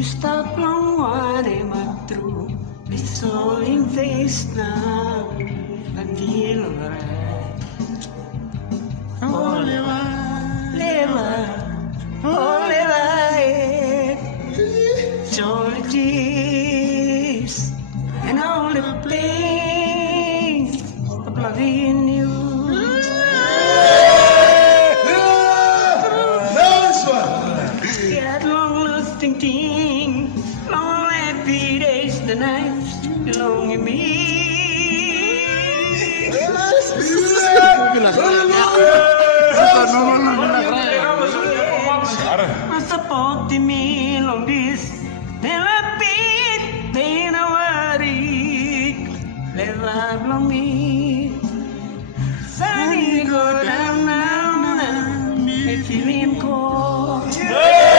You stop long wari matru Bisoling face na Nagilore Oliva Leva Oliva Jolly Jeeps And all the planes Of loving you That long-lasting thing Long happy days The nights belong to me Masapot me long this Nelapit Tinawari Lewat long me